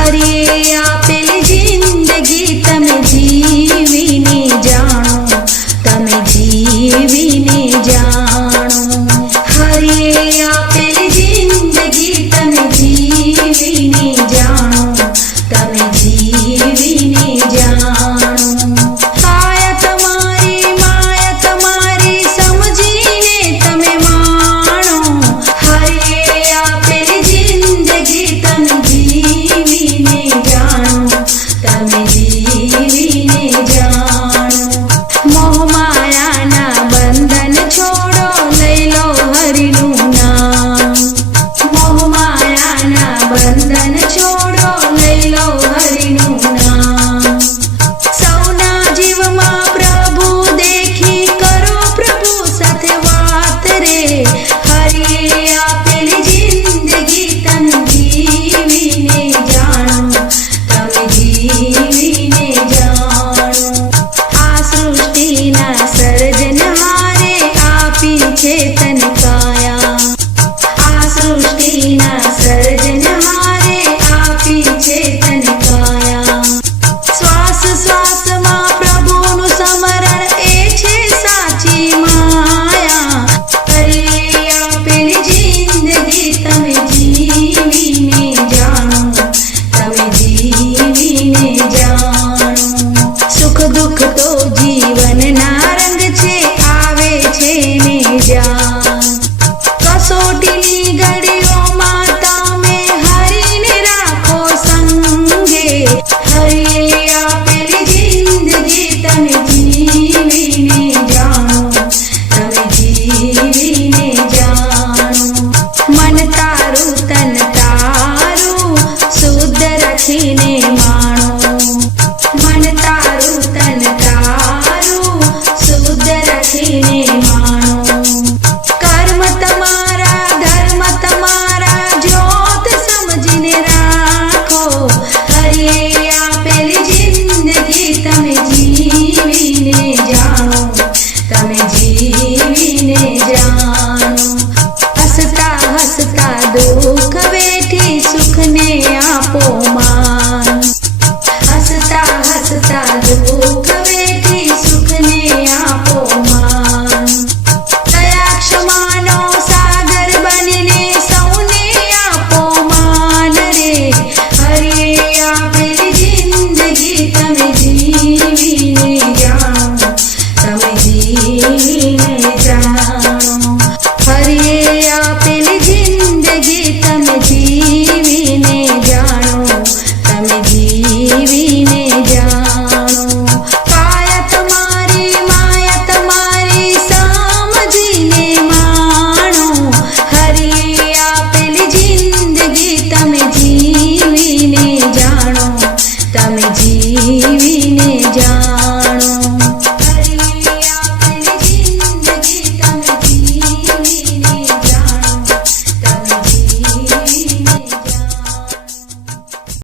હરિએ આપેલી જિંદગી તમે જીવીને જાણો, તમે જીવીને જાણો. હરિએ આપેલી જિંદગી તમે જીવીને જાણો, તમે જીવીને જાણો. કાયા તમારી માયા તમારી સમજીને તમે માણો. હરિએ આપેલી જિંદગી તમે જીવીને જાણો, તમે જીવીને જાણો. મોહમાયાના બંધન છોડો, લઈ લો હરિનું નામ. મોહમાયાના બંધન છોડો, લઈ લો હરિનું નામ. સૌના જીવમાં પ્રભુ દેખી કરો પ્રભુ સાથે વાત રે. હરિએ આપેલી જિંદગી તમે જીવીને જાણો, તમે જીવીને જાણો. આ સૃષ્ટિના સર્જનહારે આપી છે તન કાયા. આ સૃષ્ટિના સર્જનહારે આપી છે તન કાયા. શ્વાસ શ્વાસમાં પ્રભુનું સ્મરણ એ છે સાચી માયા. હરિએ આપેલી જિંદગી તમે જીવીને જાણો, તમે જીવીને જાણો. સુખ દુઃખ તો જીવનના રંગ છે, આવે છે ને જાય. કસોટીની ઘડીઓમાં તમે હરિને રાખો સંગે. હરિએ આપેલી જિંદગી તમે જીવીને જાણો, તમે જીવીને જાણો. મન તારું તન તારું શુદ્ધ રાખીને માણો. મન તારું તન તારું શુદ્ધ રાખીને માણો. કર્મ તમારા ધર્મ તમારા જ્યોત સમજીને રાખો. હરિએ આપેલી જિંદગી તમે જીવીને જાણો, તમે જીવીને જાણો. હસતા હસતા દો